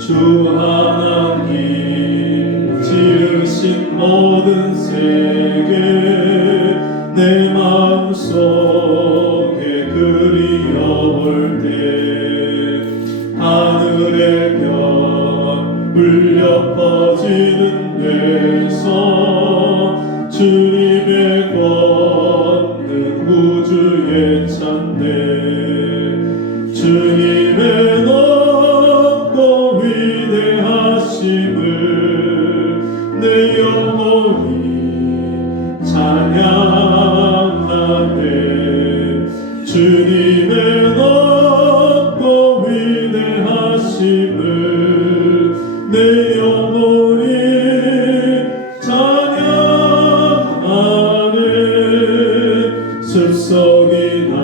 주 하나님 지으신 모든 세계 내 마음속에 그리워올 때 하늘의 별 울려 퍼지는 데서 주님의 권능 우주에 찬네 주님의 높고 위대하심을 내 영혼이 찬양하네 주님의 높고 위대하심을 내 영혼이 찬양하네 숲속이나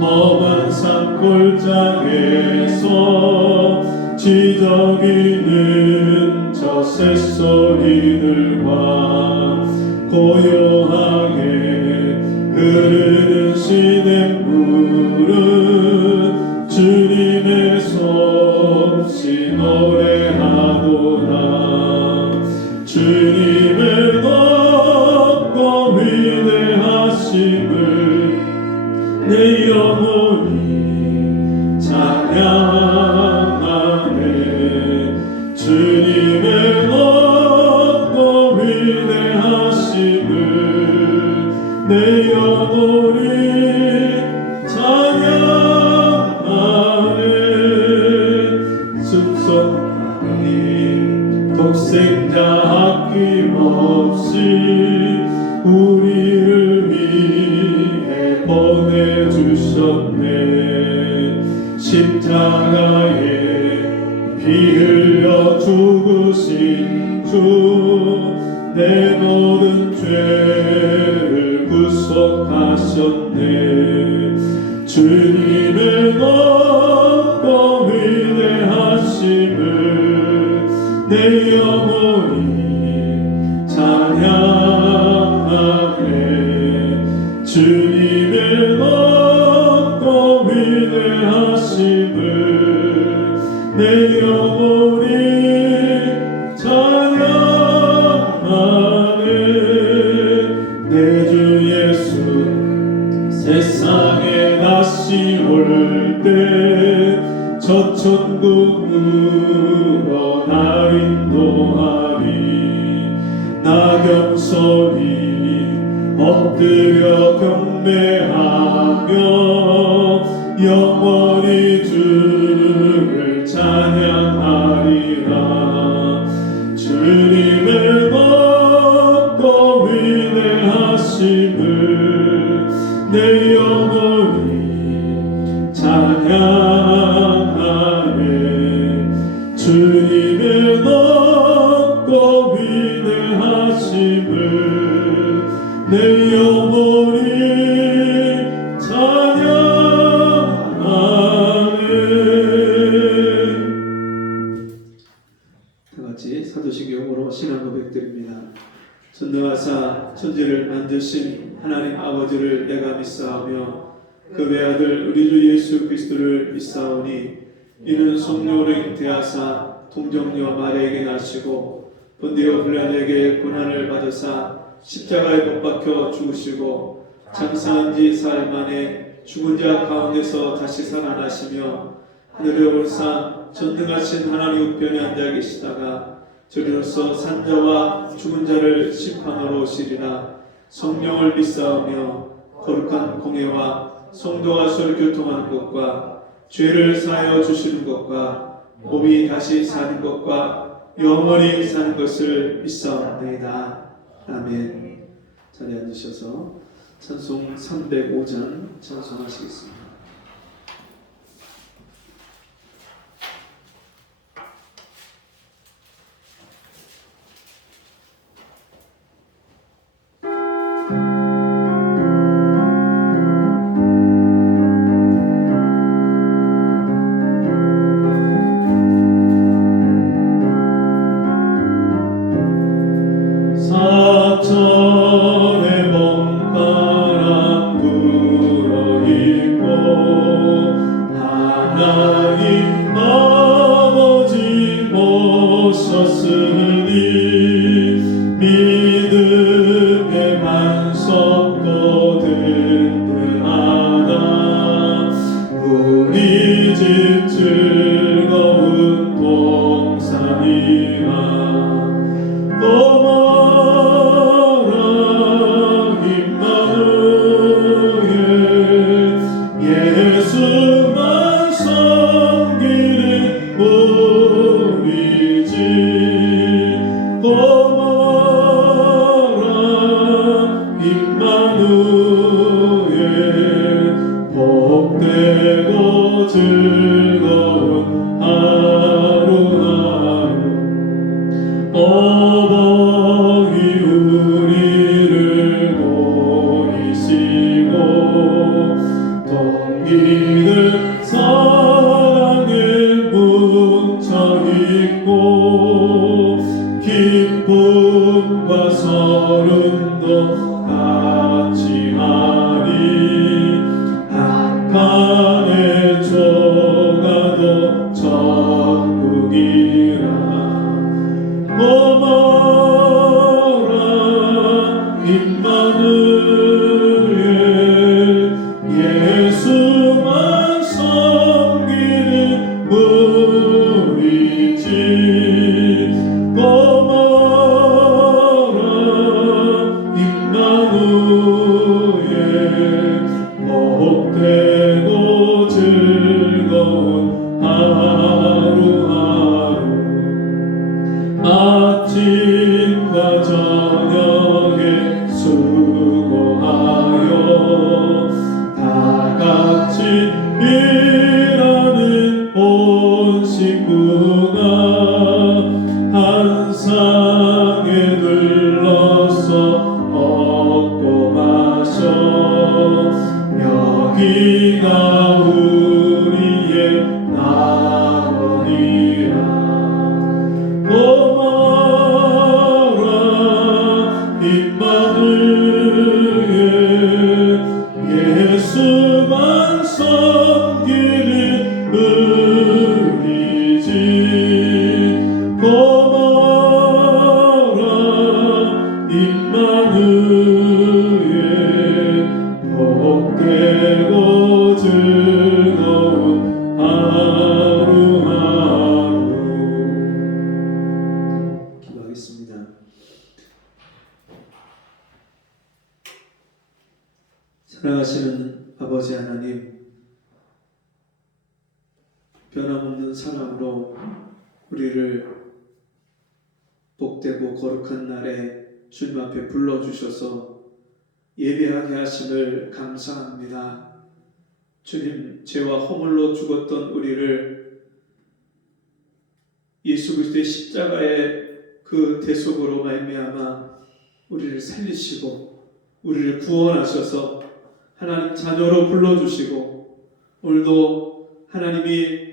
험한 산골짜기에서 지저귀는 저 새소리들과 고요하게 흐르는 시냇물은 주님의 솜씨 노래하도다 주님의 높고 위대하심을 내 영혼이 찬양하네 주님의 높고 위대하심을 내 영혼이 찬양하네 숲속님 독생자 아낌없이 우리를 위해 보내주셨네 십자가에 피 흘려 죽으신 주 내 모든 죄를 구속하셨네 주님의 높고 위대하심을 내 영혼이 찬양하네 주님의 높고 위대하심을 내 영혼이 찬양하네 내 주 예수 세상에 다시 올 때 저 천국으로 날 인도하리 나경 소리 엎드려 경배하며 영원히 주를 찬양하리라 주님의 높고 위대하심을 내 영혼이 찬양하네 주님의 높고 위대하심을 내 영혼이 찬양하네 다같이 사도신경으로 신앙 고백드립니다. 전능하사 천지를 만드신 하나님 아버지를 내가 믿사오며 그 외아들 우리 주 예수 그리스도를 믿사오니 이는 성령으로 잉태하사 동정녀 마리아에게 나시고 본디오 빌라도에게 고난을 받으사 십자가에 못 박혀 죽으시고 장사한 지 사흘 만에 죽은 자 가운데서 다시 살아나시며 하늘에 올사 전능하신 하나님 우편에 앉아 계시다가 저리로서 산자와 죽은 자를 심판하러 오시리라 성령을 믿사오며 거룩한 공회와 성도가 서로 교통하는 것과 죄를 사하여 주시는 것과 몸이 다시 사는 것과 영원히 사는 것을 믿사옵나이다. 아멘. 자리에 앉으셔서 찬송 305장 찬송하시겠습니다. 사천의 봄바람 불어 있고 우리는 사랑에 뭉쳐있고 기쁨과 서름도 같이 하니 한 칸의 조가도 천국이라 고마워라 임마누엘 예수만 섬기는 우리 집 고마워라 임마누엘 복되고 즐거운 하루하루 아침과 저녁에 수고하여 다같이 일하는 온 식구가 한 상에 둘러서 먹고 마셔 여기가 우리의 낙원이라 고마워라 임마누엘 예수만 섬기는 우리 집 고마워라 임마누엘 복되고 즐거운 하루하루 기도하겠습니다. 사랑하시는 아버지 하나님, 변함없는 사랑으로 우리를 복되고 거룩한 날에 주님 앞에 불러주셔서 예배하게 하심을 감사합니다. 주님, 죄와 허물로 죽었던 우리를 예수 그리스도의 십자가의 그 대속으로 말미암아 우리를 살리시고 우리를 구원하셔서 하나님 자녀로 불러주시고 오늘도 하나님이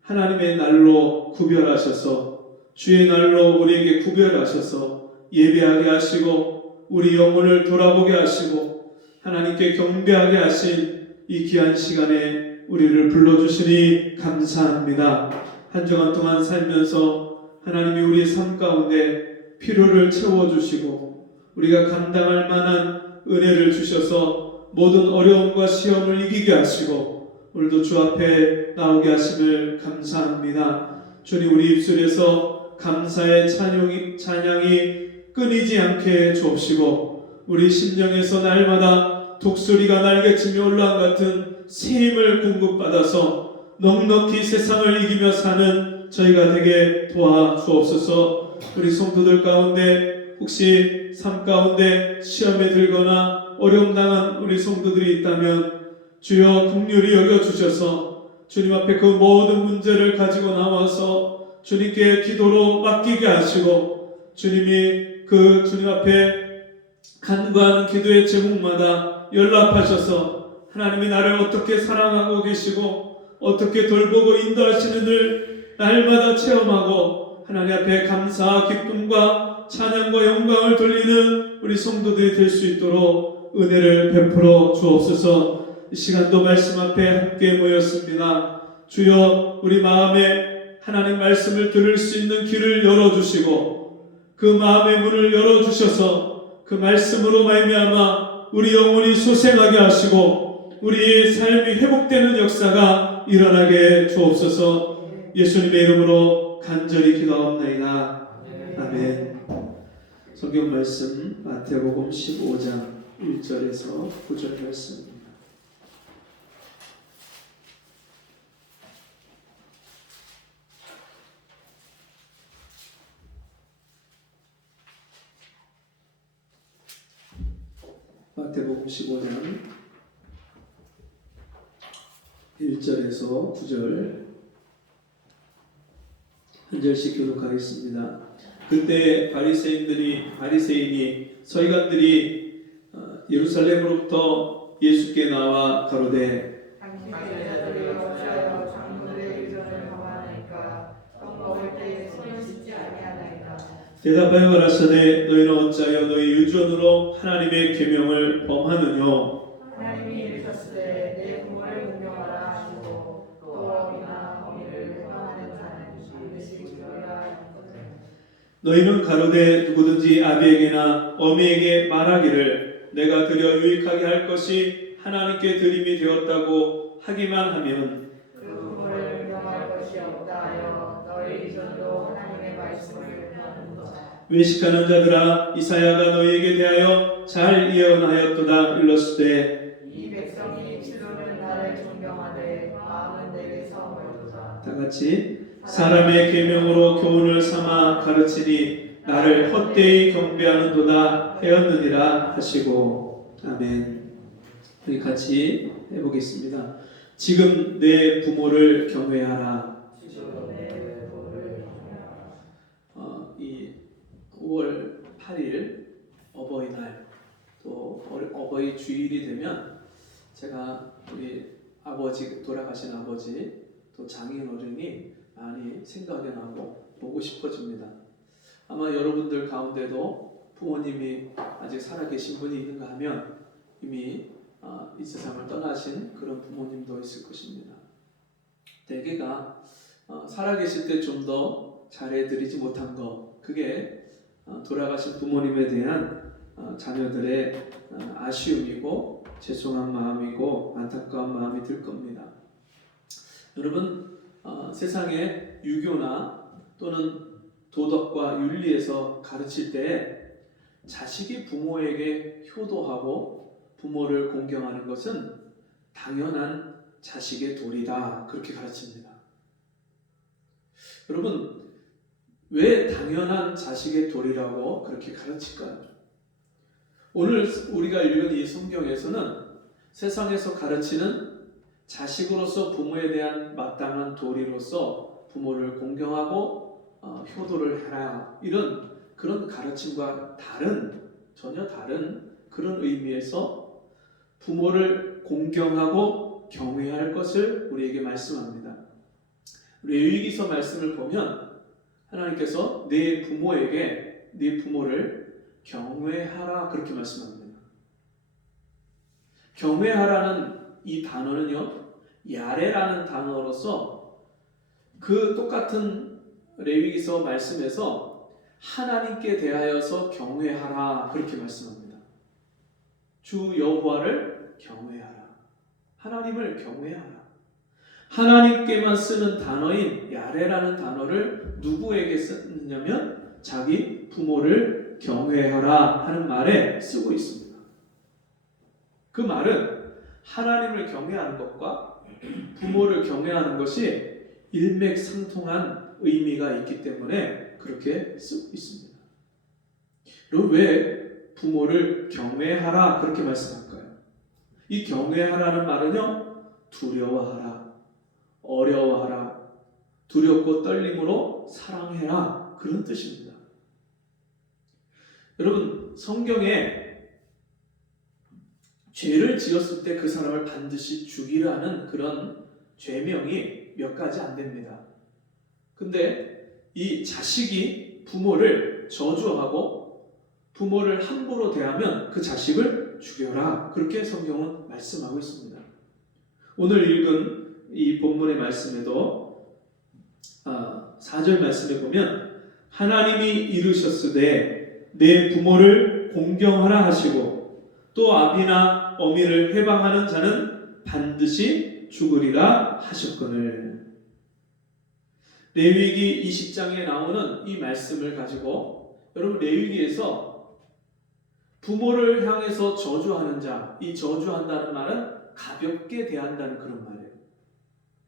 하나님의 날로 구별하셔서 주의 날로 우리에게 구별하셔서 예배하게 하시고 우리 영혼을 돌아보게 하시고 하나님께 경배하게 하신 이 귀한 시간에 우리를 불러주시니 감사합니다. 한 주간 동안 살면서 하나님이 우리의 삶 가운데 필요를 채워주시고 우리가 감당할 만한 은혜를 주셔서 모든 어려움과 시험을 이기게 하시고 오늘도 주 앞에 나오게 하심을 감사합니다. 주님, 우리 입술에서 감사의 찬양이 끊이지 않게 주옵시고 우리 심령에서 날마다 독수리가 날개치며 올라온 같은 새 힘을 공급받아서 넉넉히 세상을 이기며 사는 저희가 되게 도와주옵소서. 우리 성도들 가운데 혹시 삶 가운데 시험에 들거나 어려움 당한 우리 성도들이 있다면 주여 긍휼히 여겨주셔서 주님 앞에 그 모든 문제를 가지고 나와서 주님께 기도로 맡기게 하시고 주님이 그 주님 앞에 간구하는 기도의 제목마다 연락하셔서 하나님이 나를 어떻게 사랑하고 계시고 어떻게 돌보고 인도하시는을 날마다 체험하고 하나님 앞에 감사와 기쁨과 찬양과 영광을 돌리는 우리 성도들이 될 수 있도록 은혜를 베풀어 주옵소서. 이 시간도 말씀 앞에 함께 모였습니다. 주여, 우리 마음에 하나님 말씀을 들을 수 있는 길을 열어주시고 그 마음의 문을 열어주셔서 그 말씀으로 말미암아 우리 영혼이 소생하게 하시고 우리의 삶이 회복되는 역사가 일어나게 주옵소서. 예수님의 이름으로 간절히 기도하옵나이다. 아멘. 성경 말씀 마태복음 15장 1절에서 9절 말씀입니다. 마태복음 15장 1절에서 9절 한 절씩 교독하겠습니다. 그때 바리새인이 서기관들이 예루살렘으로부터 예수께 나와 가로되 당신 제자들이 어찌하여 장로들의 의전을 범하나이까. 떡 먹을 때에 손을 씻지 아니하나이까. 대답하여 가라사대 너희는 어찌하여 너희 유전으로 하나님의 계명을 범하느뇨. 하나님이 이르셨으되 내 부모를 공경하라 하시고 또 어미나 어미를 회방하는 자는 반드시 죽으리라 하셨거든. 너희는 가로되 누구든지 아비에게나 어미에게 말하기를 내가 드려 유익하게 할 것이 하나님께 드림이 되었다고 하기만 하면 그 부모를 공경할 것이 없다 하여 너희 의전으로 하나님의 말씀을 하는도다. 외식하는 자들아 이사야가 너희에게 대하여 잘 예언하였도다. 일렀으되 이 백성이 실로는 나를 존경하되 마음은 내게서 멀도다. 다 같이 사람의 계명으로 교훈을 삼아 가르치니 나를 헛되이 경배하는도다 하였느니라 하시고. 아멘. 우리 같이 해보겠습니다. 지금 내 부모를 경외하라. 이 5월 8일 어버이날 또 어버이 주일이 되면 제가 우리 아버지, 돌아가신 아버지 또 장인 어른이 많이 생각이 나고 보고 싶어집니다. 아마 여러분들 가운데도 부모님이 아직 살아계신 분이 있는가 하면 이미 이 세상을 떠나신 그런 부모님도 있을 것입니다. 대개가 살아계실 때 좀 더 잘해드리지 못한 거, 그게 돌아가신 부모님에 대한 자녀들의 아쉬움이고 죄송한 마음이고 안타까운 마음이 들 겁니다. 여러분, 세상의 유교나 또는 도덕과 윤리에서 가르칠 때 자식이 부모에게 효도하고 부모를 공경하는 것은 당연한 자식의 도리다, 그렇게 가르칩니다. 여러분, 왜 당연한 자식의 도리라고 그렇게 가르칠까요? 오늘 우리가 읽은 이 성경에서는 세상에서 가르치는 자식으로서 부모에 대한 마땅한 도리로서 부모를 공경하고 효도를 해라, 이런 그런 가르침과 전혀 다른 그런 의미에서 부모를 공경하고 경외할 것을 우리에게 말씀합니다. 레위기서 말씀을 보면 하나님께서 네 부모를 경외하라, 그렇게 말씀합니다. 경외하라는 이 단어는요, 야레라는 단어로서 그 똑같은 레위기서 말씀에서 하나님께 대하여서 경외하라, 그렇게 말씀합니다. 주 여호와를 경외하라, 하나님을 경외하라. 하나님께만 쓰는 단어인 야레라는 단어를 누구에게 쓰느냐면 자기 부모를 경외하라 하는 말에 쓰고 있습니다. 그 말은 하나님을 경외하는 것과 부모를 경외하는 것이 일맥상통한 의미가 있기 때문에 그렇게 쓰고 있습니다. 그럼 왜 부모를 경외하라 그렇게 말씀할까요? 이 경외하라는 말은요, 두려워하라, 어려워하라, 두렵고 떨림으로 사랑해라, 그런 뜻입니다. 여러분, 성경에 죄를 지었을 때 그 사람을 반드시 죽이라는 그런 죄명이 몇 가지 안 됩니다. 근데 이 자식이 부모를 저주하고 부모를 함부로 대하면 그 자식을 죽여라, 그렇게 성경은 말씀하고 있습니다. 오늘 읽은 이 본문의 말씀에도 4절 말씀에 보면 하나님이 이르셨으되 내 부모를 공경하라 하시고 또 아비나 어미를 회방하는 자는 반드시 죽으리라 하셨거늘. 레위기 20장에 나오는 이 말씀을 가지고 여러분, 레위기에서 부모를 향해서 저주하는 자, 이 저주한다는 말은 가볍게 대한다는 그런 말이에요.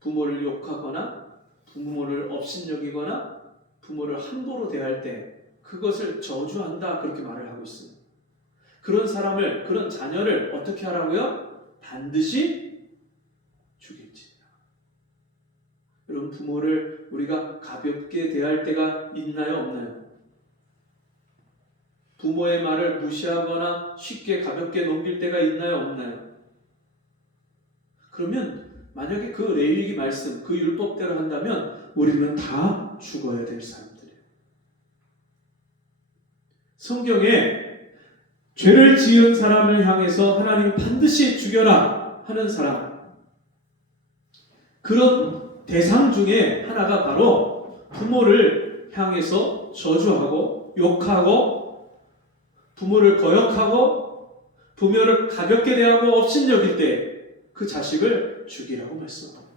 부모를 욕하거나 부모를 업신여기거나 부모를 함부로 대할 때 그것을 저주한다, 그렇게 말을 하고 있어요. 그런 사람을, 그런 자녀를 어떻게 하라고요? 반드시 죽일지니라. 여러분, 부모를 우리가 가볍게 대할 때가 있나요, 없나요? 부모의 말을 무시하거나 쉽게 가볍게 넘길 때가 있나요, 없나요? 그러면 만약에 그 레위기 말씀, 그 율법대로 한다면 우리는 다 죽어야 될 사람들이에요. 성경에 죄를 지은 사람을 향해서 하나님 반드시 죽여라 하는 사람, 그런 대상 중에 하나가 바로 부모를 향해서 저주하고 욕하고 부모를 거역하고 부모를 가볍게 대하고 업신여길 때 그 자식을 죽이라고 말씀합니다.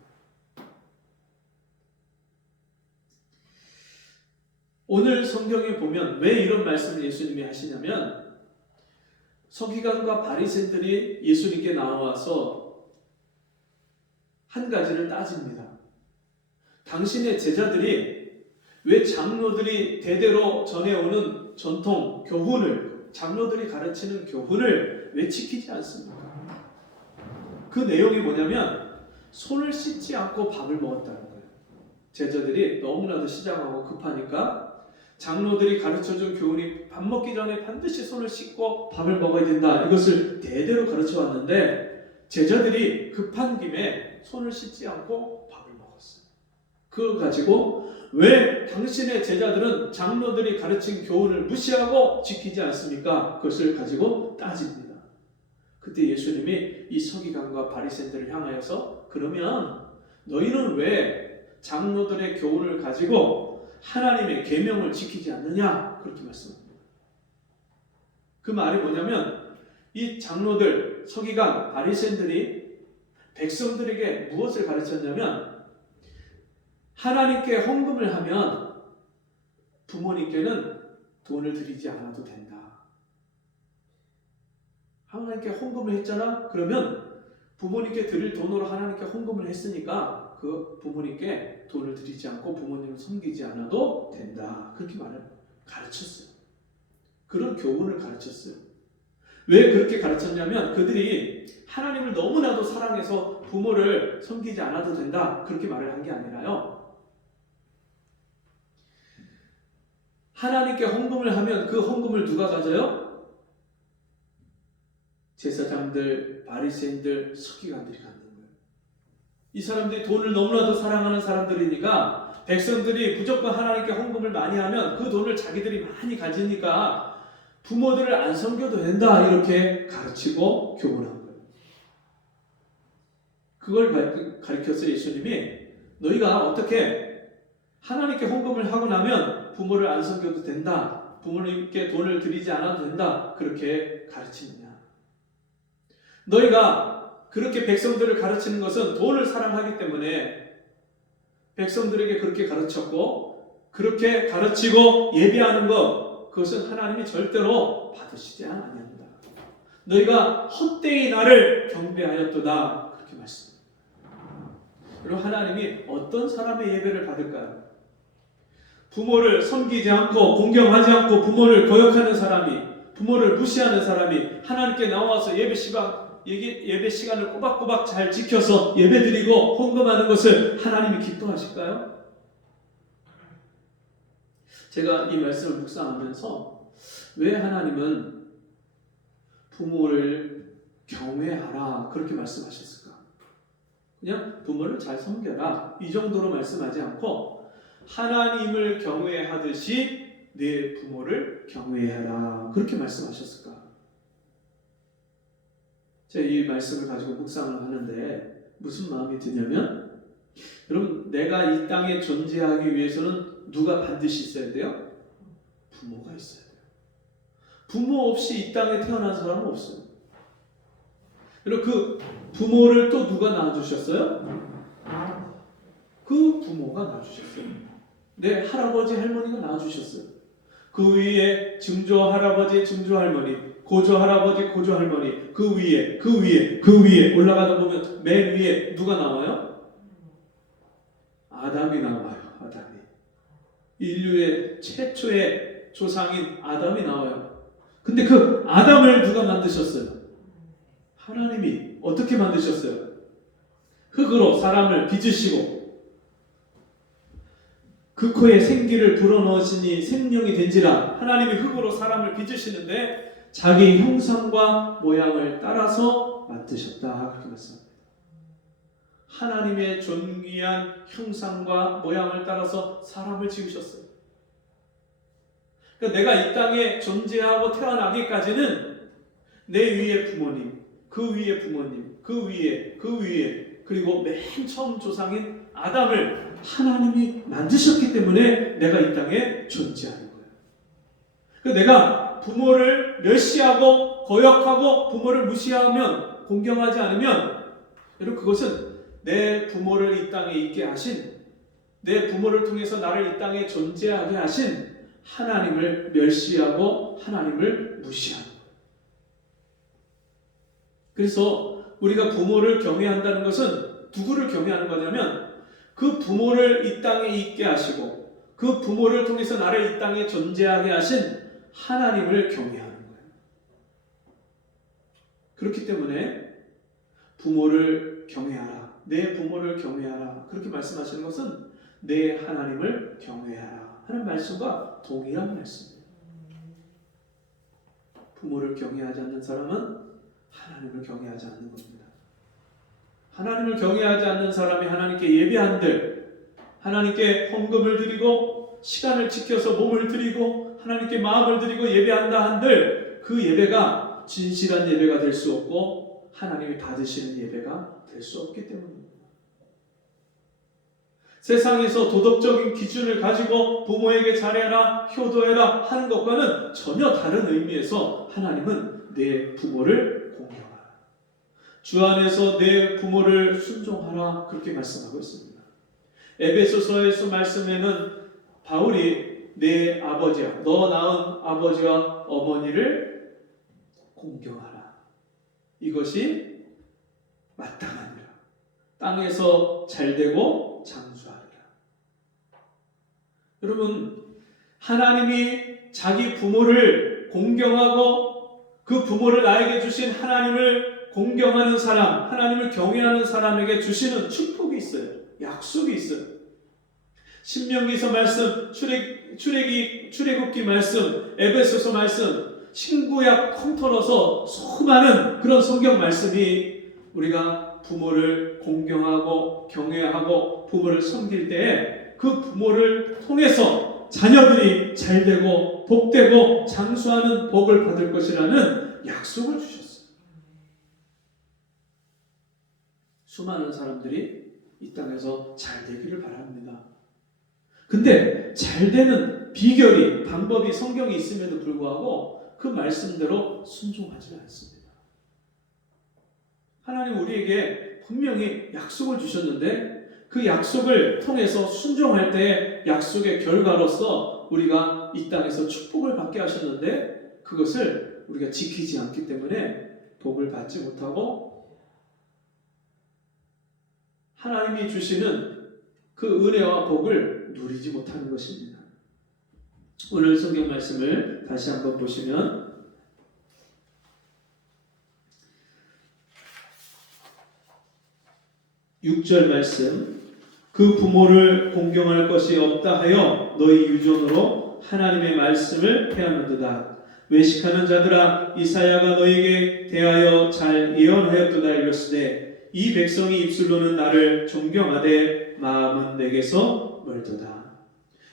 오늘 성경에 보면 왜 이런 말씀을 예수님이 하시냐면, 서기관과 바리새인들이 예수님께 나와서 한 가지를 따집니다. 당신의 제자들이 왜 장로들이 대대로 전해오는 전통 교훈을, 장로들이 가르치는 교훈을 왜 지키지 않습니까? 그 내용이 뭐냐면 손을 씻지 않고 밥을 먹었다는 거예요. 제자들이 너무나도 시장하고 급하니까 장로들이 가르쳐준 교훈이 밥 먹기 전에 반드시 손을 씻고 밥을 먹어야 된다, 이것을 대대로 가르쳐 왔는데 제자들이 급한 김에 손을 씻지 않고 밥을 먹었어요. 그걸 가지고 왜 당신의 제자들은 장로들이 가르친 교훈을 무시하고 지키지 않습니까? 그것을 가지고 따집니다. 그때 예수님이 이 서기관과 바리새인들을 향하여서, 그러면 너희는 왜 장로들의 교훈을 가지고 하나님의 계명을 지키지 않느냐? 그렇게 말씀합니다. 그 말이 뭐냐면, 이 장로들, 서기관, 바리새인들이 백성들에게 무엇을 가르쳤냐면, 하나님께 헌금을 하면 부모님께는 돈을 드리지 않아도 된다. 하나님께 헌금을 했잖아? 그러면 부모님께 드릴 돈으로 하나님께 헌금을 했으니까 그 부모님께 돈을 드리지 않고 부모님을 섬기지 않아도 된다. 그렇게 말을 가르쳤어요. 그런 교훈을 가르쳤어요. 왜 그렇게 가르쳤냐면, 그들이 하나님을 너무나도 사랑해서 부모를 섬기지 않아도 된다, 그렇게 말을 한 게 아니라요, 하나님께 헌금을 하면 그 헌금을 누가 가져요? 제사장들, 바리새인들, 서기관들이 갖는 거예요. 이 사람들이 돈을 너무나도 사랑하는 사람들이니까 백성들이 무조건 하나님께 헌금을 많이 하면 그 돈을 자기들이 많이 가지니까 부모들을 안 섬겨도 된다, 이렇게 가르치고 교훈한 거예요. 그걸 가르쳐서 예수님이 너희가 어떻게 하나님께 헌금을 하고 나면 부모를 안 섬겨도 된다, 부모님께 돈을 드리지 않아도 된다, 그렇게 가르치느냐. 너희가 그렇게 백성들을 가르치는 것은 돈을 사랑하기 때문에 백성들에게 그렇게 가르쳤고, 그렇게 가르치고 예배하는 것, 그것은 하나님이 절대로 받으시지 아니한다. 너희가 헛되이 나를 경배하였도다, 그렇게 말씀합니다. 그리고 하나님이 어떤 사람의 예배를 받을까요? 부모를 섬기지 않고 공경하지 않고 부모를 거역하는 사람이, 부모를 무시하는 사람이 하나님께 나와서 예배 시간을 꼬박꼬박 잘 지켜서 예배드리고 헌금하는 것을 하나님이 기뻐하실까요? 제가 이 말씀을 묵상하면서 왜 하나님은 부모를 경외하라, 그렇게 말씀하셨을까? 그냥 부모를 잘 섬겨라, 이 정도로 말씀하지 않고 하나님을 경외하듯이 내 부모를 경외하라, 그렇게 말씀하셨을까? 제가 이 말씀을 가지고 묵상을 하는데 무슨 마음이 드냐면, 여러분, 내가 이 땅에 존재하기 위해서는 누가 반드시 있어야 돼요? 부모가 있어야 돼요. 부모 없이 이 땅에 태어난 사람은 없어요. 그리고 그 부모를 또 누가 낳아주셨어요? 그 부모가 낳아주셨어요. 내 할아버지 할머니가 낳아주셨어요. 그 위에 증조 할아버지 증조 할머니, 고조 할아버지 고조 할머니, 그 위에 올라가다 보면 맨 위에 누가 나와요? 아담이 나와요. 아담이. 인류의 최초의 조상인 아담이 나와요. 근데 그 아담을 누가 만드셨어요? 하나님이. 어떻게 만드셨어요? 흙으로 사람을 빚으시고 그 코에 생기를 불어넣으시니 생명이 된지라. 하나님이 흙으로 사람을 빚으시는데 자기 형상과 모양을 따라서 만드셨다, 그렇게 말씀합니다. 하나님의 존귀한 형상과 모양을 따라서 사람을 지으셨어요. 그러니까 내가 이 땅에 존재하고 태어나기까지는 내 위에 부모님, 그 위에 부모님, 그 위에 그리고 맨 처음 조상인 아담을 하나님이 만드셨기 때문에 내가 이 땅에 존재하는 거예요. 그러니까 내가 부모를 멸시하고 거역하고 부모를 무시하면, 공경하지 않으면, 여러분, 그것은 내 부모를 이 땅에 있게 하신, 내 부모를 통해서 나를 이 땅에 존재하게 하신 하나님을 멸시하고 하나님을 무시하는 거예요. 그래서 우리가 부모를 경외한다는 것은 누구를 경외하는 거냐면 그 부모를 이 땅에 있게 하시고 그 부모를 통해서 나를 이 땅에 존재하게 하신 하나님을 경외하는 거예요. 그렇기 때문에 부모를 경외하라, 내 부모를 경외하라, 그렇게 말씀하시는 것은 내 하나님을 경외하라 하는 말씀과 동일한 말씀이에요. 부모를 경외하지 않는 사람은 하나님을 경외하지 않는 겁니다. 하나님을 경외하지 않는 사람이 하나님께 예배한들, 하나님께 헌금을 드리고 시간을 지켜서 몸을 드리고 하나님께 마음을 드리고 예배한다 한들 그 예배가 진실한 예배가 될 수 없고 하나님이 받으시는 예배가 될 수 없기 때문입니다. 세상에서 도덕적인 기준을 가지고 부모에게 잘해라, 효도해라 하는 것과는 전혀 다른 의미에서 하나님은 내 부모를 공경하라, 주 안에서 내 부모를 순종하라, 그렇게 말씀하고 있습니다. 에베소서에서 말씀에는 바울이 내 아버지와 너 낳은 아버지와 어머니를 공경하라, 이것이 마땅하니라, 땅에서 잘되고 장수하리라. 여러분, 하나님이 자기 부모를 공경하고 그 부모를 나에게 주신 하나님을 공경하는 사람, 하나님을 경외하는 사람에게 주시는 축복이 있어요. 약속이 있어요. 신명기서 말씀, 출애굽기 말씀, 에베소서 말씀, 신구약 통틀어서 수많은 그런 성경 말씀이 우리가 부모를 공경하고 경외하고 부모를 섬길 때에 그 부모를 통해서 자녀들이 잘되고 복되고 장수하는 복을 받을 것이라는 약속을 주셨어요. 수많은 사람들이 이 땅에서 잘되기를 바랍니다. 근데 잘되는 비결이, 방법이 성경에 있음에도 불구하고 그 말씀대로 순종하지 않습니다. 하나님 우리에게 분명히 약속을 주셨는데 그 약속을 통해서 순종할 때 약속의 결과로서 우리가 이 땅에서 축복을 받게 하셨는데 그것을 우리가 지키지 않기 때문에 복을 받지 못하고 하나님이 주시는 그 은혜와 복을 누리지 못하는 것입니다. 오늘 성경 말씀을 다시 한번 보시면 6절 말씀, 그 부모를 공경할 것이 없다 하여 너희 유전으로 하나님의 말씀을 폐하는도다. 외식하는 자들아, 이사야가 너희에게 대하여 잘 예언하였도다. 이르시되 이 백성이 입술로는 나를 존경하되 마음은 내게서 멀도다.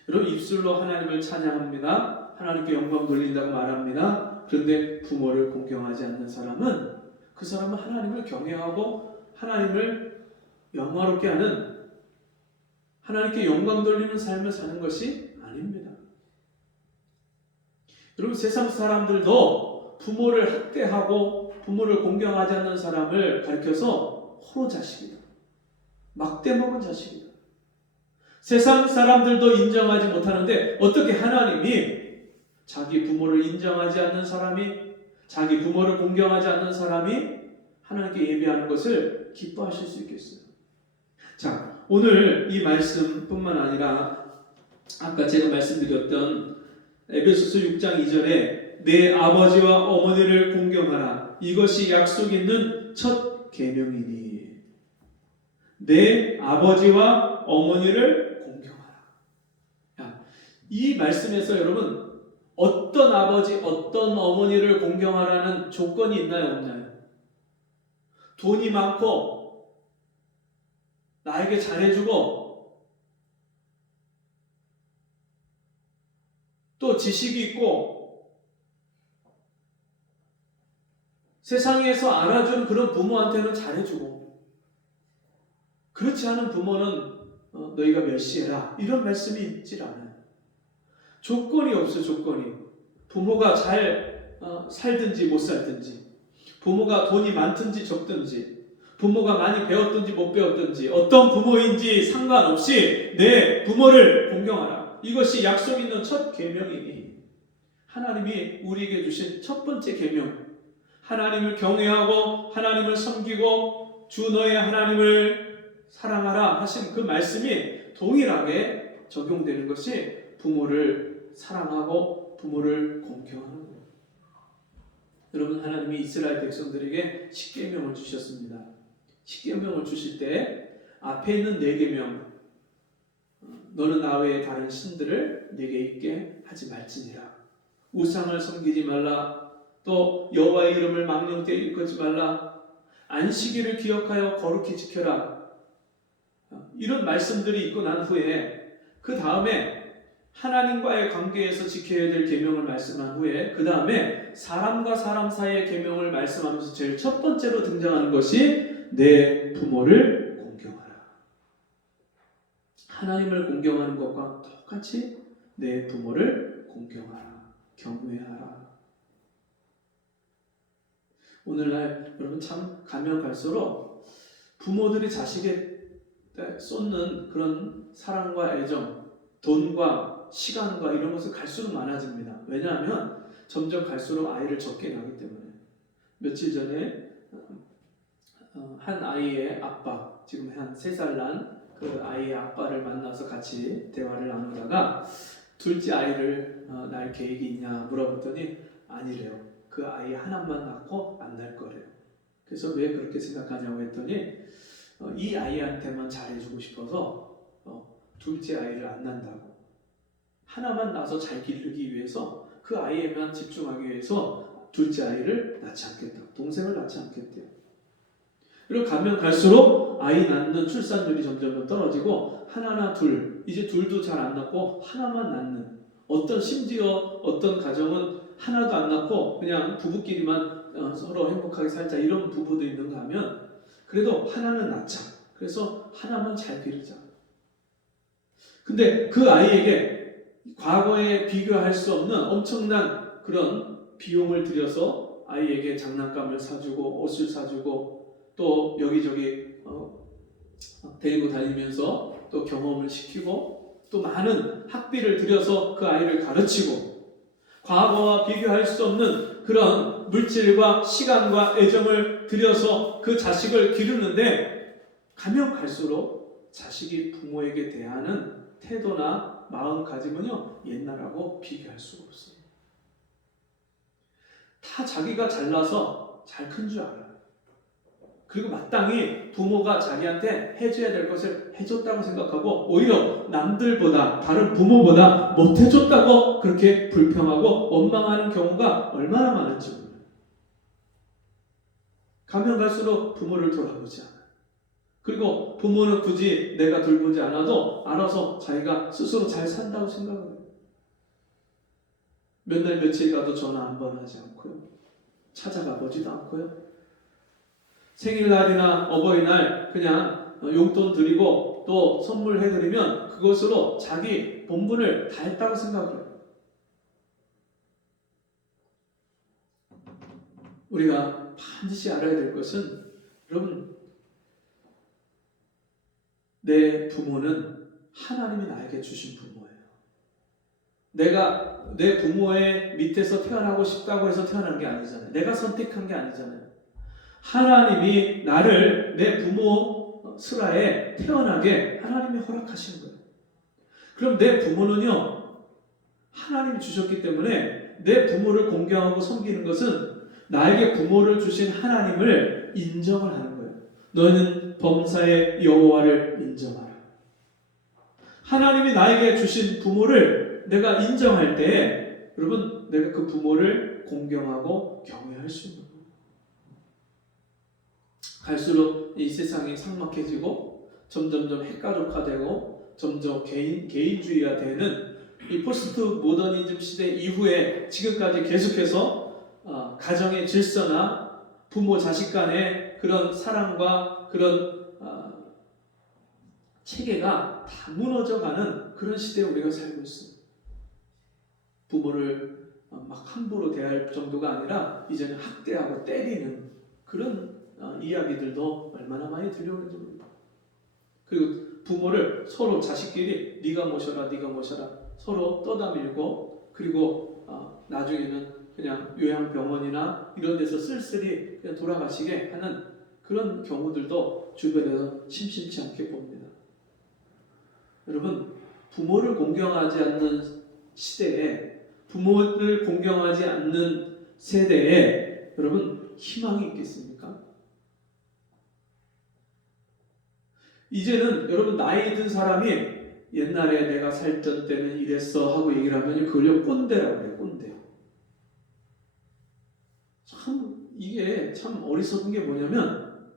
여러분, 입술로 하나님을 찬양합니다. 하나님께 영광 돌린다고 말합니다. 그런데 부모를 공경하지 않는 사람은 그 사람은 하나님을 경외하고 하나님을 영화롭게 하는, 하나님께 영광 돌리는 삶을 사는 것이 아닙니다. 여러분, 세상 사람들도 부모를 학대하고 부모를 공경하지 않는 사람을 가리켜서 호로 자식이다, 막대 먹은 자식이다. 세상 사람들도 인정하지 못하는데 어떻게 하나님이 자기 부모를 인정하지 않는 사람이, 자기 부모를 공경하지 않는 사람이 하나님께 예배하는 것을 기뻐하실 수 있겠어요? 자, 오늘 이 말씀뿐만 아니라 아까 제가 말씀드렸던 에베소서 6장 2절에 내 아버지와 어머니를 공경하라, 이것이 약속 있는 첫 계명이니, 내 아버지와 어머니를 공경하라. 이 말씀에서 여러분, 어떤 아버지, 어떤 어머니를 공경하라는 조건이 있나요, 없나요? 돈이 많고 나에게 잘해주고 또 지식이 있고 세상에서 알아주는 그런 부모한테는 잘해주고, 그렇지 않은 부모는 너희가 멸시해라, 이런 말씀이 있질 않아요. 조건이 없어. 조건이. 부모가 잘 살든지 못 살든지, 부모가 돈이 많든지 적든지, 부모가 많이 배웠든지 못 배웠든지, 어떤 부모인지 상관없이 내 부모를 공경하라. 이것이 약속 있는 첫 계명이니, 하나님이 우리에게 주신 첫 번째 계명, 하나님을 경외하고 하나님을 섬기고 주 너의 하나님을 사랑하라 하신 그 말씀이 동일하게 적용되는 것이 부모를 사랑하고 부모를 공경하는 거예요. 여러분, 하나님이 이스라엘 백성들에게 십계명을 주셨습니다. 십계명을 주실 때 앞에 있는 네 계명, 너는 나 외에 다른 신들을 내게 있게 하지 말지니라, 우상을 섬기지 말라, 또 여호와의 이름을 망령되이 일컫지 말라, 안식일을 기억하여 거룩히 지켜라, 이런 말씀들이 있고 난 후에 그 다음에 하나님과의 관계에서 지켜야 될 계명을 말씀한 후에 그 다음에 사람과 사람 사이의 계명을 말씀하면서 제일 첫 번째로 등장하는 것이 내 부모를 공경하라. 하나님을 공경하는 것과 똑같이 내 부모를 공경하라, 경외하라. 오늘날 여러분 참 가면 갈수록 부모들이 자식에 쏟는 그런 사랑과 애정, 돈과 시간과 이런 것은 갈수록 많아집니다. 왜냐하면 점점 갈수록 아이를 적게 낳기 때문에. 며칠 전에 한 아이의 아빠, 지금 한 3살 난 그 아이의 아빠를 만나서 같이 대화를 나누다가 둘째 아이를 낳을 계획이 있냐 물어봤더니 아니래요. 그 아이 하나만 낳고 안 낳을 거래요. 그래서 왜 그렇게 생각하냐고 했더니 이 아이한테만 잘해주고 싶어서 둘째 아이를 안 낳는다고. 하나만 낳아서 잘 기르기 위해서, 그 아이에만 집중하기 위해서 둘째 아이를 낳지 않겠다, 동생을 낳지 않겠대요. 그리고 가면 갈수록 아이 낳는 출산율이 점점 떨어지고 하나나 둘, 이제 둘도 잘 안 낳고 하나만 낳는, 심지어 어떤 가정은 하나도 안 낳고 그냥 부부끼리만 서로 행복하게 살자, 이런 부부도 있는가 하면 그래도 하나는 낳자, 그래서 하나만 잘 기르자. 근데 그 아이에게 과거에 비교할 수 없는 엄청난 그런 비용을 들여서 아이에게 장난감을 사주고 옷을 사주고 또 여기저기 데리고 다니면서 또 경험을 시키고 또 많은 학비를 들여서 그 아이를 가르치고, 과거와 비교할 수 없는 그런 물질과 시간과 애정을 들여서 그 자식을 기르는데, 가면 갈수록 자식이 부모에게 대하는 태도나 마음가짐은요, 옛날하고 비교할 수가 없어요. 다 자기가 잘나서 잘 큰 줄 알아요. 그리고 마땅히 부모가 자기한테 해줘야 될 것을 해줬다고 생각하고, 오히려 남들보다, 다른 부모보다 못해줬다고 그렇게 불평하고 원망하는 경우가 얼마나 많은지 몰라요. 가면 갈수록 부모를 돌아보지 않아요. 그리고 부모는 굳이 내가 돌보지 않아도 알아서 자기가 스스로 잘 산다고 생각을 해요. 몇 날 며칠 가도 전화 한 번 하지 않고요, 찾아가 보지도 않고요, 생일날이나 어버이날 그냥 용돈 드리고 또 선물해드리면 그것으로 자기 본분을 다 했다고 생각을 해요. 우리가 반드시 알아야 될 것은, 여러분, 내 부모는 하나님이 나에게 주신 부모예요. 내가 내 부모의 밑에서 태어나고 싶다고 해서 태어난 게 아니잖아요. 내가 선택한 게 아니잖아요. 하나님이 나를 내 부모 슬하에 태어나게 하나님이 허락하신 거예요. 그럼 내 부모는요, 하나님이 주셨기 때문에 내 부모를 공경하고 섬기는 것은 나에게 부모를 주신 하나님을 인정을 하는 거예요. 너희는 범사의 여호와를 인정하라. 하나님이 나에게 주신 부모를 내가 인정할 때, 여러분, 내가 그 부모를 공경하고 경외할 수 있는 거예요. 갈수록 이 세상이 삭막해지고 점점점 핵가족화되고 점점 개인주의가 되는 이 포스트 모더니즘 시대 이후에 지금까지 계속해서 가정의 질서나 부모 자식 간의 그런 사랑과 그런 체계가 다 무너져가는 그런 시대에 우리가 살고 있습니다. 부모를 막 함부로 대할 정도가 아니라 이제는 학대하고 때리는 그런 이야기들도 얼마나 많이 들려오는지 모릅니다. 그리고 부모를 서로 자식끼리 네가 모셔라 서로 떠다밀고 그리고 나중에는 그냥 요양병원이나 이런 데서 쓸쓸히 그냥 돌아가시게 하는 그런 경우들도 주변에서 심심치 않게 봅니다. 여러분, 부모를 공경하지 않는 시대에, 부모를 공경하지 않는 세대에 여러분 희망이 있겠습니까? 이제는 여러분 나이 든 사람이 옛날에 내가 살던 때는 이랬어 하고 얘기를 하면 그걸 꼰대라고 해요. 꼰대. 참 이게 참 어리석은 게 뭐냐면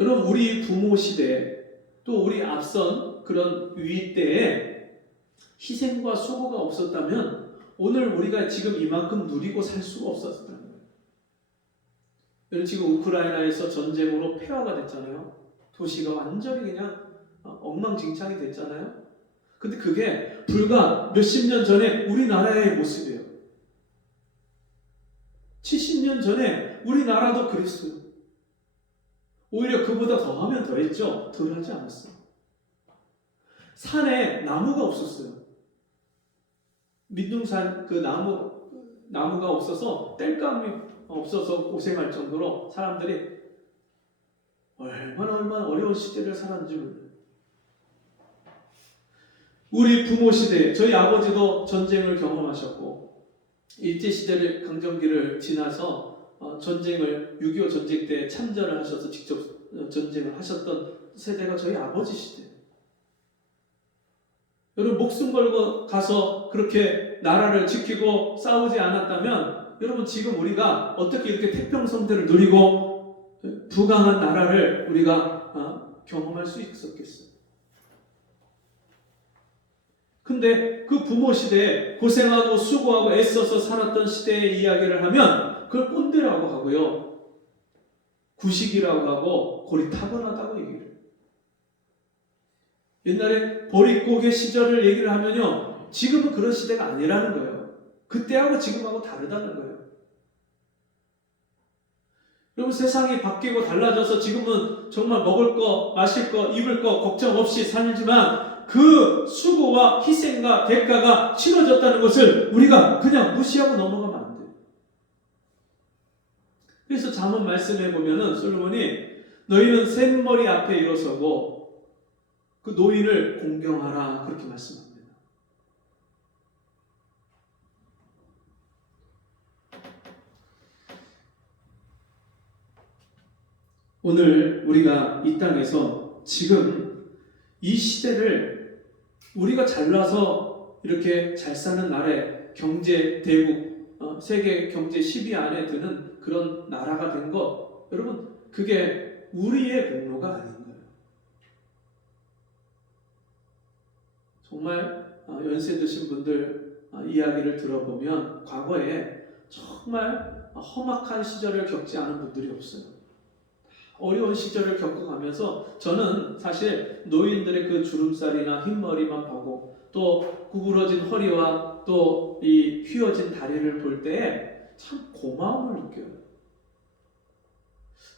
여러분 우리 부모 시대 또 우리 앞선 그런 위 때에 희생과 수고가 없었다면 오늘 우리가 지금 이만큼 누리고 살 수가 없었다는 거예요. 여러분 지금 우크라이나에서 전쟁으로 폐허가 됐잖아요. 도시가 완전히 그냥 엉망진창이 됐잖아요. 근데 그게 불과 몇십 년 전에 우리나라의 모습이에요. 70년 전에 우리나라도 그랬어요. 오히려 그보다 더하면 더했죠. 덜 하지 않았어요. 산에 나무가 없었어요. 민둥산 그 나무가 없어서 땔감이 없어서 고생할 정도로 사람들이 얼마나 어려운 시대를 살았는지 몰라요. 우리 부모 시대, 저희 아버지도 전쟁을 경험하셨고 일제시대를 강점기를 지나서 전쟁을 6.25 전쟁 때 참전을 하셔서 직접 전쟁을 하셨던 세대가 저희 아버지 시대예요. 여러분 목숨 걸고 가서 그렇게 나라를 지키고 싸우지 않았다면 여러분 지금 우리가 어떻게 이렇게 태평성대를 누리고 부강한 나라를 우리가 경험할 수 있었겠어요. 근데 그 부모 시대에 고생하고 수고하고 애써서 살았던 시대의 이야기를 하면 그걸 꼰대라고 하고요. 구식이라고 하고 고리타분하다고 얘기를 해요. 옛날에 보릿고개 시절을 얘기를 하면요. 지금은 그런 시대가 아니라는 거예요. 그때하고 지금하고 다르다는 거예요. 여러분 세상이 바뀌고 달라져서 지금은 정말 먹을 거, 마실 거, 입을 거 걱정 없이 살지만 그 수고와 희생과 대가가 치러졌다는 것을 우리가 그냥 무시하고 넘어가면 안 돼요. 그래서 잠언 말씀해 보면은 솔로몬이 너희는 샘머리 앞에 일어서고 그 노인을 공경하라 그렇게 말씀합니다. 오늘 우리가 이 땅에서 지금 이 시대를 우리가 잘나서 이렇게 잘 사는 나라에 경제 대국 세계 경제 10위 안에 드는 그런 나라가 된 거 여러분 그게 우리의 공로가 아닌 거예요. 정말 연세 드신 분들 이야기를 들어보면 과거에 정말 험악한 시절을 겪지 않은 분들이 없어요. 어려운 시절을 겪어가면서 저는 사실 노인들의 그 주름살이나 흰머리만 보고 또 구부러진 허리와 또 이 휘어진 다리를 볼 때에 참 고마움을 느껴요.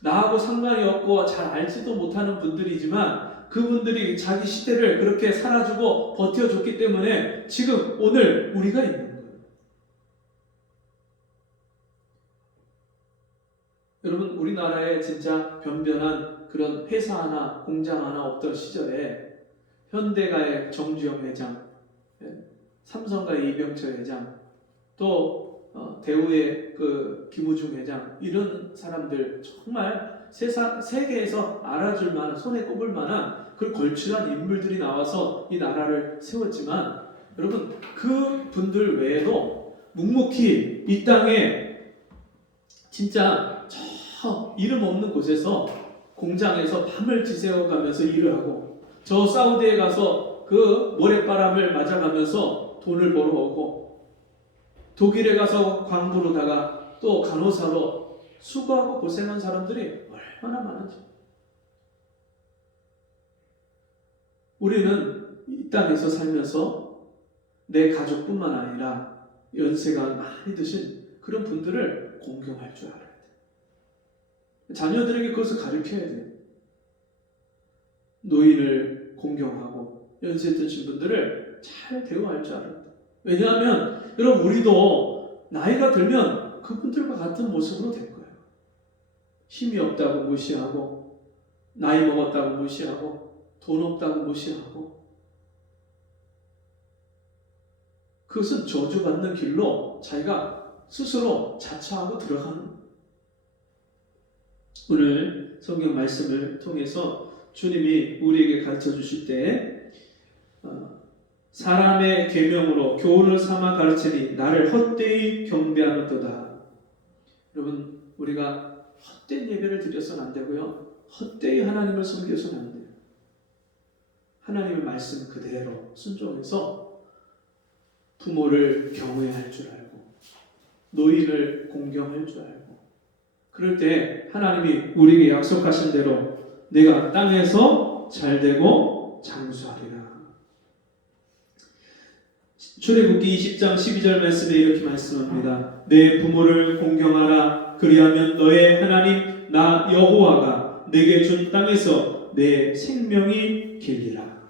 나하고 상관이 없고 잘 알지도 못하는 분들이지만 그분들이 자기 시대를 그렇게 살아주고 버텨줬기 때문에 지금 오늘 우리가 있는 거예요. 여러분 우리나라에 진짜 변변한 그런 회사 하나 공장 하나 없던 시절에 현대가의 정주영 회장, 삼성가의 이병철 회장, 또 대우의 그 김우중 회장 이런 사람들 정말 세계에서 알아줄 만한 손에 꼽을 만한 그 걸출한 인물들이 나와서 이 나라를 세웠지만 여러분 그 분들 외에도 묵묵히 이 땅에 진짜 저 이름 없는 곳에서 공장에서 밤을 지새워가면서 일을 하고 저 사우디에 가서 그 모래바람을 맞아가면서 돈을 벌어오고, 독일에 가서 광부로다가 또 간호사로 수고하고 고생한 사람들이 얼마나 많은지. 우리는 이 땅에서 살면서 내 가족뿐만 아니라 연세가 많이 드신 그런 분들을 공경할 줄 알아야 돼. 자녀들에게 그것을 가르쳐야 돼. 노인을 공경하고 연세 드신 분들을 잘 대우할 줄 알아야 돼. 왜냐하면 여러분, 우리도 나이가 들면 그분들과 같은 모습으로 될 거예요. 힘이 없다고 무시하고, 나이 먹었다고 무시하고, 돈 없다고 무시하고, 그것은 저주받는 길로 자기가 스스로 자처하고 들어가는 거예요. 오늘 성경 말씀을 통해서 주님이 우리에게 가르쳐 주실 때 사람의 계명으로 교훈을 삼아 가르치니 나를 헛되이 경배하는도다. 여러분, 우리가 헛된 예배를 드려서는 안 되고요, 헛되이 하나님을 섬겨서는 안 돼요. 하나님의 말씀 그대로 순종해서 부모를 경외할 줄 알고, 노인을 공경할 줄 알고, 그럴 때 하나님이 우리에게 약속하신 대로 내가 땅에서 잘되고 장수하리라. 출애굽기 20장 12절 말씀에 이렇게 말씀합니다. 내 부모를 공경하라. 그리하면 너의 하나님 나 여호와가 내게 준 땅에서 내 생명이 길리라.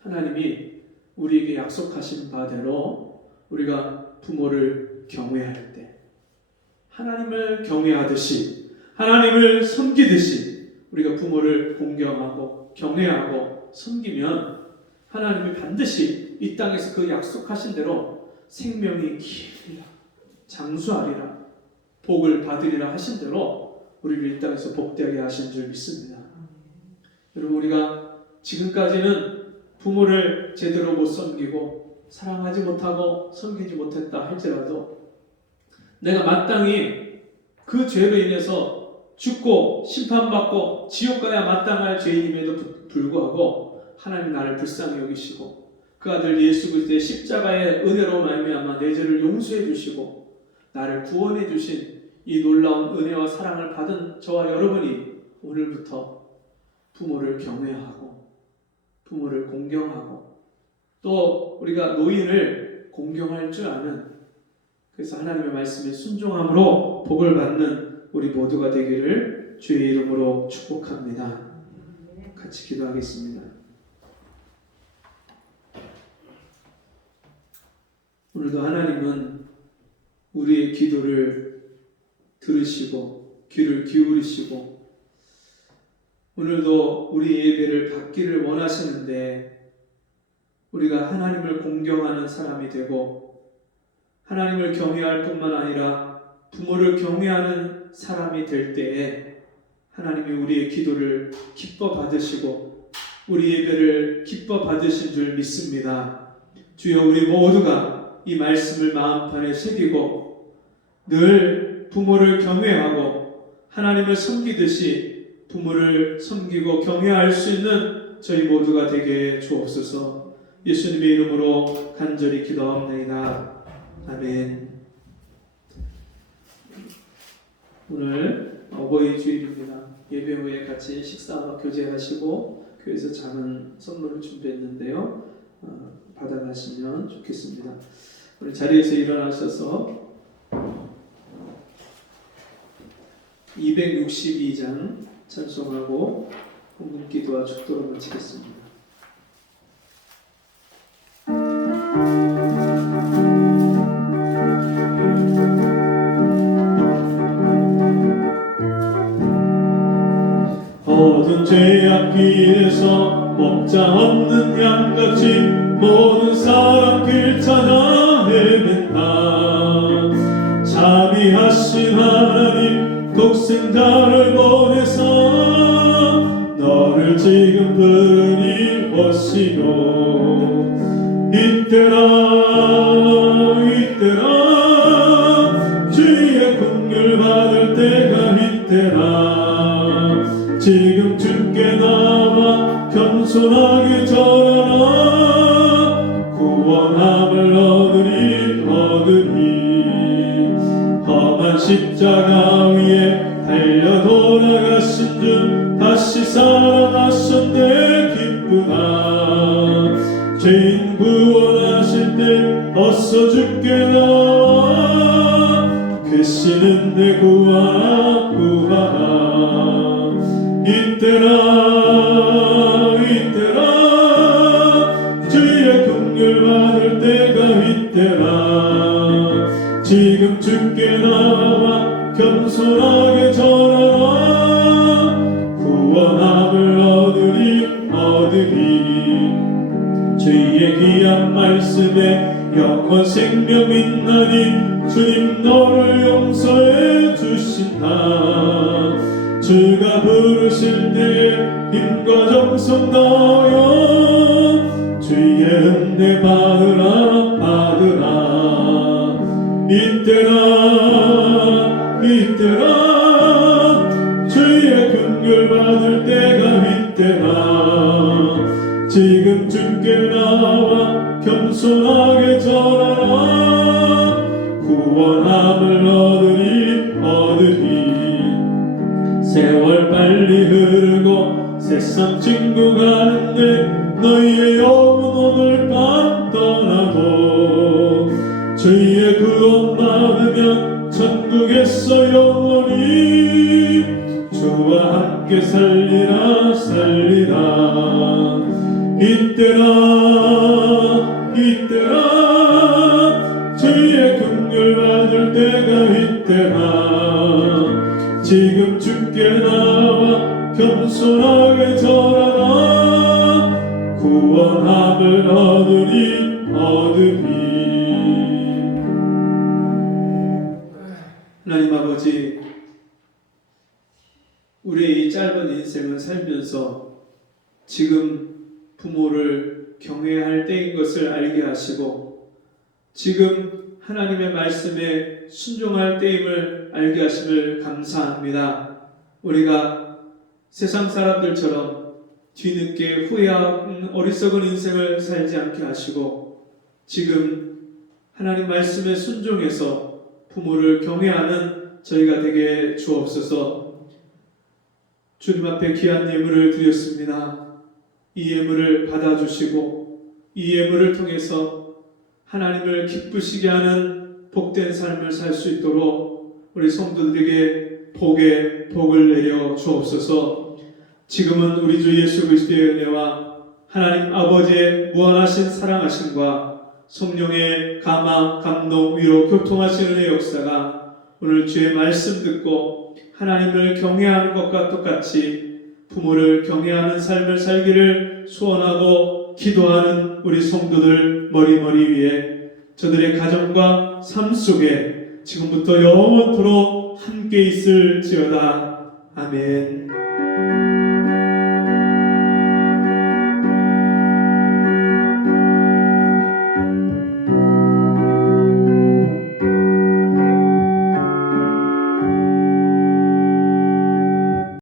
하나님이 우리에게 약속하신 바대로 우리가 부모를 경외할 때, 하나님을 경외하듯이, 하나님을 섬기듯이 우리가 부모를 공경하고 경외하고 섬기면 하나님이 반드시 이 땅에서 그 약속하신 대로 생명이 길리라, 장수하리라, 복을 받으리라 하신 대로 우리를 이 땅에서 복되게 하신 줄 믿습니다. 여러분, 우리가 지금까지는 부모를 제대로 못 섬기고 사랑하지 못하고 섬기지 못했다 할지라도, 내가 마땅히 그 죄로 인해서 죽고 심판받고 지옥 가야 마땅할 죄인임에도 불구하고 하나님 나를 불쌍히 여기시고 그 아들 예수 그리스도의 십자가의 은혜로 말미암아 내 죄를 용서해 주시고 나를 구원해 주신 이 놀라운 은혜와 사랑을 받은 저와 여러분이 오늘부터 부모를 경외하고 부모를 공경하고 또 우리가 노인을 공경할 줄 아는, 그래서 하나님의 말씀에 순종함으로 복을 받는 우리 모두가 되기를 주의 이름으로 축복합니다. 같이 기도하겠습니다. 오늘도 하나님은 우리의 기도를 들으시고 귀를 기울이시고 오늘도 우리 예배를 받기를 원하시는데, 우리가 하나님을 공경하는 사람이 되고 하나님을 경외할 뿐만 아니라 부모를 경외하는 사람이 될 때에 하나님이 우리의 기도를 기뻐 받으시고 우리 예배를 기뻐 받으신 줄 믿습니다. 주여, 우리 모두가 이 말씀을 마음판에 새기고 늘 부모를 경외하고 하나님을 섬기듯이 부모를 섬기고 경외할 수 있는 저희 모두가 되게 주옵소서. 예수님의 이름으로 간절히 기도합니다. 아멘. 오늘 어버이 주일입니다. 예배 후에 같이 식사와 교제하시고 교회에서 작은 선물을 준비했는데요, 받아가시면 좋겠습니다. 우리 자리에서 일어나셔서 262장 찬송하고 헌금기도와 축도로 마치겠습니다. 모든 죄악 길에서 목자 없는 양같이 모든 사람 길 찾아 헤맨다. 자비하신 하나님 독생자를 보내사 너를 지금 부르니 오시고 이때라 이때라 주의 긍휼 받을 때가 이때라. 지금 주께 나와 겸손하게 절하라. 구원함을 얻으리. 험한 십자가 위에 달려 돌아가신 주 다시 살아나셨네. 기쁘다. 죄인 구원하실 때 어서 주께 나와. 그 씨는 내 구하라 구하라. 이때라 이때라 주의 긍휼 받을 때가 이때라. 지금 주께 나와 겸손하게 절하라. 구원함을 얻으리. 주의 귀한 말씀에 영원 생명 있나니 주님 너를 용서해 주신다. 주가 부르실 때에 힘과 정성 다하여 주의 은혜 받으라. 이때라 주의 긍휼 받을 때가 이때라. 지금 주께 나와 겸손하게 절하라. 구원함을 얻으리. 세월 빨리 흐르고 세상 친구 가는데 너희의 영혼 오늘 밤 떠나고 주의 구원 받으면 천국에서 영원히 주와 함께 살리라. 이때라 주의 긍휼 받을 때가 이때라. 지금 주께 나와 겸손하게 절하라. 구원함을 얻으리. 하나님 아버지, 우리의 이 짧은 인생을 살면서 지금 부모를 경외할 때인 것을 알게 하시고 지금 하나님의 말씀에 순종할 때임을 알게 하심을 감사합니다. 우리가 세상 사람들처럼 뒤늦게 후회하는 어리석은 인생을 살지 않게 하시고 지금 하나님 말씀에 순종해서 부모를 경외하는 저희가 되게 주옵소서. 주님 앞에 귀한 예물을 드렸습니다. 이 예물을 받아주시고 이 예물을 통해서 하나님을 기쁘시게 하는 복된 삶을 살 수 있도록 우리 성도들에게 복을 내려 주옵소서. 지금은 우리 주 예수 그리스도의 은혜와 하나님 아버지의 무한하신 사랑하심과 성령의 감화, 감동, 위로, 교통하시는 은혜의 역사가 오늘 주의 말씀 듣고 하나님을 경외하는 것과 똑같이 부모를 경외하는 삶을 살기를 소원하고 기도하는 우리 성도들 머리머리 위에 저들의 가정과 삶 속에 지금부터 영원토록 함께 있을지어다. 아멘.